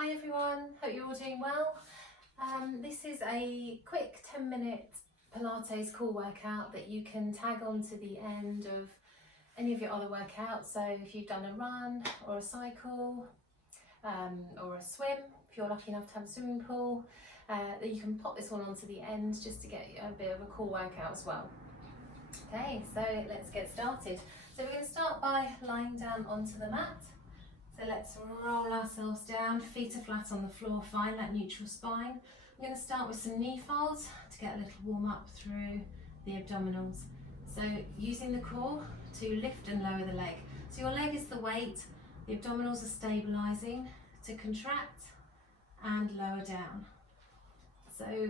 Hi everyone, hope you're all doing well. This is a quick 10-minute Pilates core workout that you can tag on to the end of any of your other workouts. So if you've done a run or a cycle or a swim, if you're lucky enough to have a swimming pool, that you can pop this one onto the end just to get a bit of a core workout as well. Okay, so let's get started. So we're going to start by lying down onto the mat. So let's roll ourselves down, feet are flat on the floor, find that neutral spine. I'm going to start with some knee folds to get a little warm up through the abdominals. So using the core to lift and lower the leg. So your leg is the weight, the abdominals are stabilising to contract and lower down. So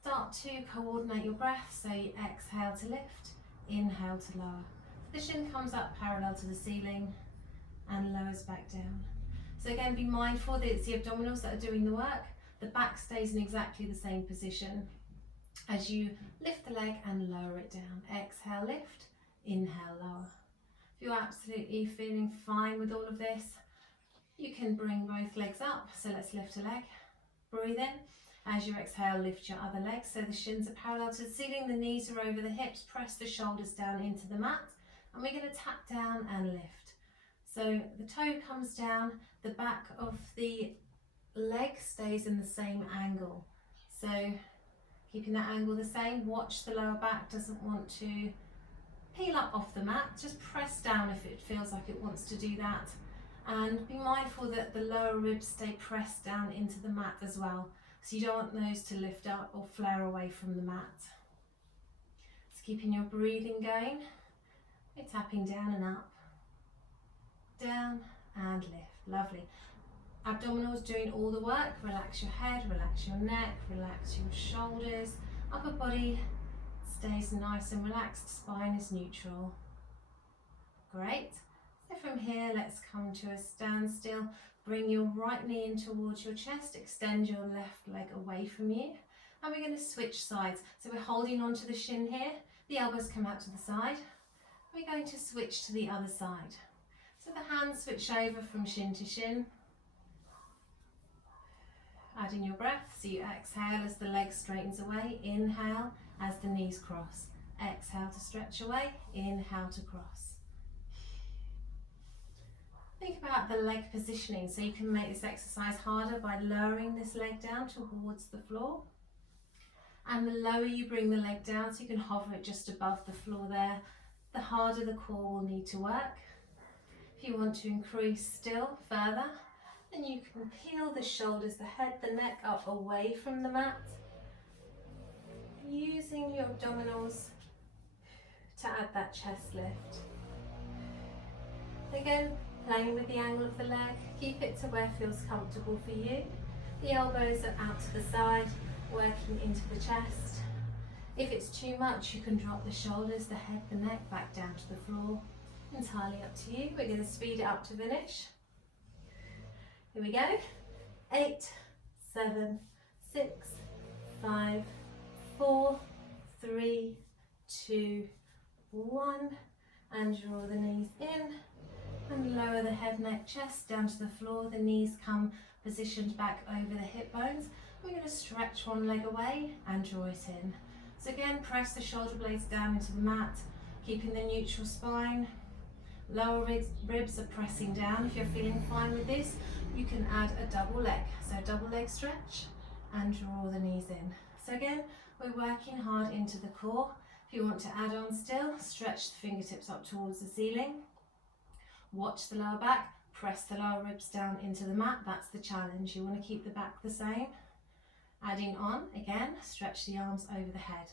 start to coordinate your breath, so you exhale to lift, inhale to lower. The shin comes up parallel to the ceiling and lowers back down. So again, be mindful that it's the abdominals that are doing the work. The back stays in exactly the same position as you lift the leg and lower it down. Exhale, lift, inhale, lower. If you're absolutely feeling fine with all of this, you can bring both legs up. So let's lift a leg, breathe in. As you exhale, lift your other leg. So the shins are parallel to the ceiling, the knees are over the hips, press the shoulders down into the mat, and we're going to tap down and lift. So the toe comes down, the back of the leg stays in the same angle. So keeping that angle the same, watch the lower back doesn't want to peel up off the mat, just press down if it feels like it wants to do that. And be mindful that the lower ribs stay pressed down into the mat as well. So you don't want those to lift up or flare away from the mat. So keeping your breathing going, we're tapping down and up. Down and lift, lovely. Abdominals doing all the work. Relax your head, relax your neck, relax your shoulders. Upper body stays nice and relaxed, spine is neutral. Great. So from here, let's come to a standstill. Bring your right knee in towards your chest, extend your left leg away from you. And we're going to switch sides. So we're holding onto the shin here, the elbows come out to the side. We're going to switch to the other side. So the hands switch over from shin to shin. Add in your breath, so you exhale as the leg straightens away, inhale as the knees cross. Exhale to stretch away, inhale to cross. Think about the leg positioning, so you can make this exercise harder by lowering this leg down towards the floor. And the lower you bring the leg down, so you can hover it just above the floor there, the harder the core will need to work. If you want to increase still further, then you can peel the shoulders, the head, the neck up away from the mat, using your abdominals to add that chest lift. Again, playing with the angle of the leg, keep it to where it feels comfortable for you. The elbows are out to the side, working into the chest. If it's too much, you can drop the shoulders, the head, the neck back down to the floor. Entirely up to you. We're going to speed it up to finish. Here we go. 8, 7, 6, 5, 4, 3, 2, 1. And draw the knees in and lower the head, neck, chest down to the floor. The knees come positioned back over the hip bones. We're going to stretch one leg away and draw it in. So again, press the shoulder blades down into the mat, keeping the neutral spine. Lower ribs are pressing down. If you're feeling fine with this, you can add a double leg. So double leg stretch and draw the knees in. So again, we're working hard into the core. If you want to add on still, stretch the fingertips up towards the ceiling. Watch the lower back, press the lower ribs down into the mat. That's the challenge. You want to keep the back the same. Adding on, again, stretch the arms over the head.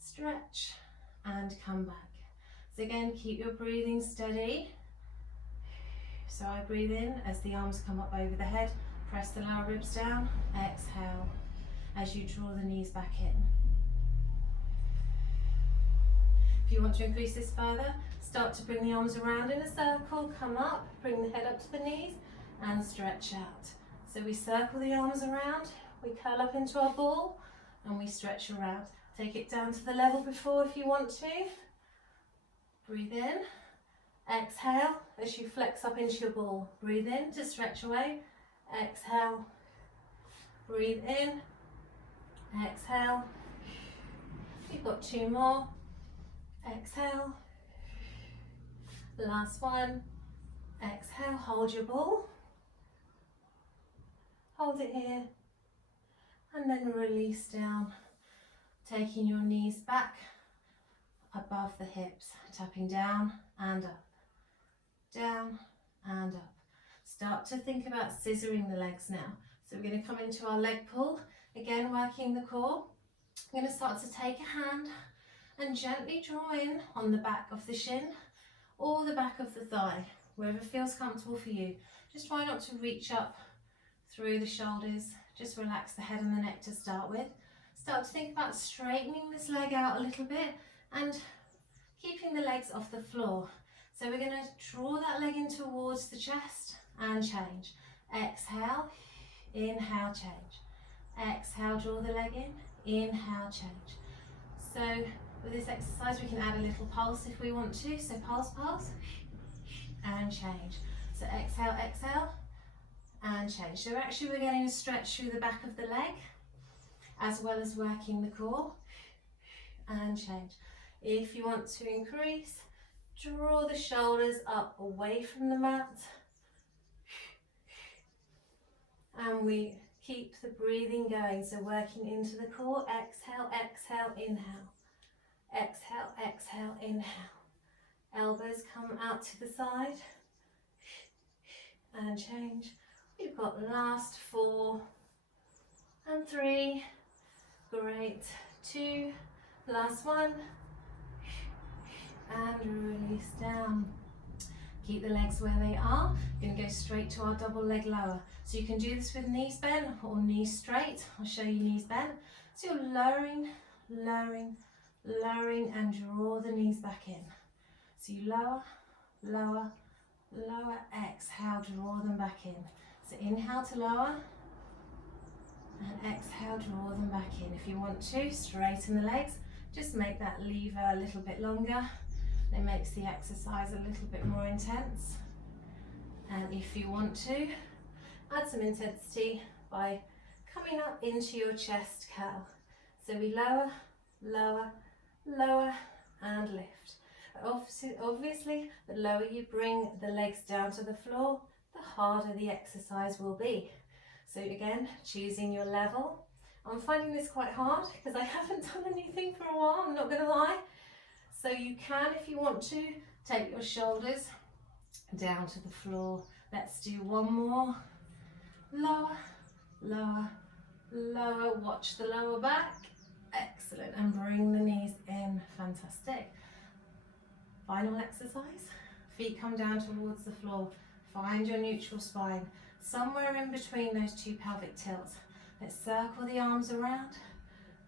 Stretch and come back. So again, keep your breathing steady. So I breathe in as the arms come up over the head, press the lower ribs down, exhale as you draw the knees back in. If you want to increase this further, start to bring the arms around in a circle, come up, bring the head up to the knees and stretch out. So we circle the arms around, we curl up into our ball and we stretch around. Take it down to the level before if you want to. Breathe in, exhale as you flex up into your ball. Breathe in to stretch away, exhale, breathe in, exhale. You've got 2 more, exhale, last one, exhale, hold your ball, hold it here, and then release down, taking your knees back above the hips, tapping down and up, down and up. Start to think about scissoring the legs now. So we're going to come into our leg pull, again working the core. I'm going to start to take a hand and gently draw in on the back of the shin or the back of the thigh, wherever feels comfortable for you. Just try not to reach up through the shoulders, just relax the head and the neck to start with. Start to think about straightening this leg out a little bit and keeping the legs off the floor. So we're going to draw that leg in towards the chest and change. Exhale, inhale, change. Exhale, draw the leg in, inhale, change. So with this exercise we can add a little pulse if we want to. So pulse, pulse, and change. So exhale, exhale, and change. So actually we're getting a stretch through the back of the leg as well as working the core, and change. If you want to increase, draw the shoulders up away from the mat, and we keep the breathing going, so working into the core. Exhale, exhale, inhale. Exhale, exhale, inhale. Elbows come out to the side, and change. We've got last 4 and 3. Great. 2, last 1, and release down. Keep the legs where they are. We're going to go straight to our double leg lower. So you can do this with knees bent or knees straight. I'll show you knees bent. So you're lowering, lowering, lowering, and draw the knees back in. So you lower, lower, lower, exhale, draw them back in. So inhale to lower, and exhale, draw them back in. If you want to, straighten the legs. Just make that lever a little bit longer. It makes the exercise a little bit more intense. And if you want to, add some intensity by coming up into your chest curl. So we lower, lower, lower, and lift. Obviously, the lower you bring the legs down to the floor, the harder the exercise will be. So again, choosing your level. I'm finding this quite hard because I haven't done anything for a while, I'm not going to lie. So you can, if you want to, take your shoulders down to the floor. Let's do one more. Lower, lower, lower. Watch the lower back. Excellent. And bring the knees in. Fantastic. Final exercise. Feet come down towards the floor. Find your neutral spine. Somewhere in between those 2 pelvic tilts. Let's circle the arms around.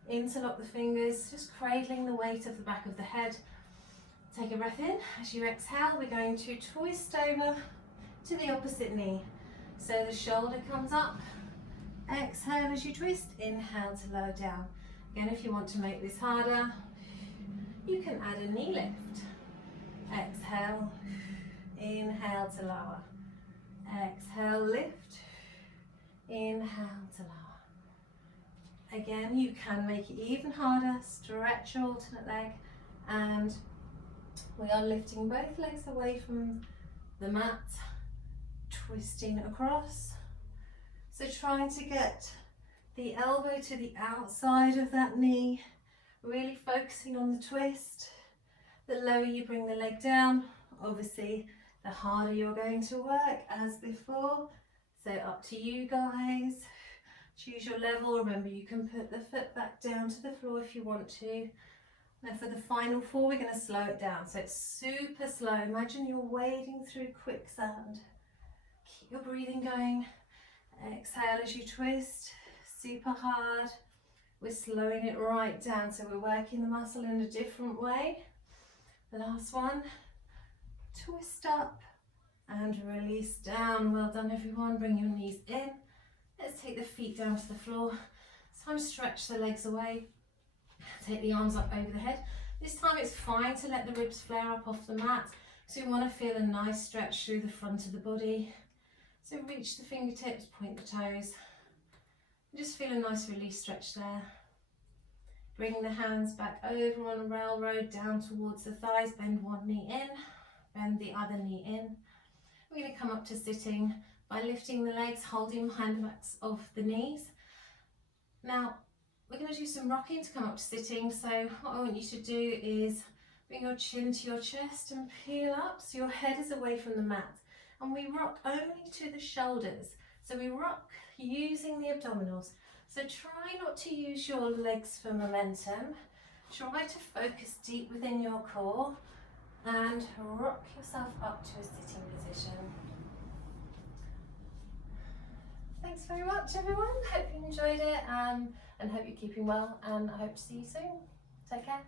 Interlock the fingers, just cradling the weight of the back of the head. Take a breath in. As you exhale, we're going to twist over to the opposite knee. So the shoulder comes up. Exhale as you twist. Inhale to lower down. Again, if you want to make this harder, you can add a knee lift. Exhale. Inhale to lower. Exhale, lift. Inhale to lower. Again, you can make it even harder. Stretch your alternate leg, and we are lifting both legs away from the mat, twisting across. So trying to get the elbow to the outside of that knee, really focusing on the twist. The lower you bring the leg down, obviously the harder you're going to work, as before. So up to you guys. Choose your level. Remember, you can put the foot back down to the floor if you want to. Now for the final 4, we're going to slow it down. So it's super slow. Imagine you're wading through quicksand. Keep your breathing going. Exhale as you twist. Super hard. We're slowing it right down. So we're working the muscle in a different way. The last one. Twist up and release down. Well done, everyone. Bring your knees in. Let's take the feet down to the floor. This time stretch the legs away. Take the arms up over the head. This time it's fine to let the ribs flare up off the mat. So we want to feel a nice stretch through the front of the body. So reach the fingertips, point the toes. Just feel a nice release stretch there. Bring the hands back over on a railroad down towards the thighs. Bend one knee in, bend the other knee in. We're going to come up to sitting by lifting the legs, holding behind the backs of the knees. Now, we're going to do some rocking to come up to sitting. So what I want you to do is bring your chin to your chest and peel up so your head is away from the mat. And we rock only to the shoulders. So we rock using the abdominals. So try not to use your legs for momentum. Try to focus deep within your core and rock yourself up to a sitting position. Thanks very much, everyone. Hope you enjoyed it and hope you're keeping well, and I hope to see you soon. Take care.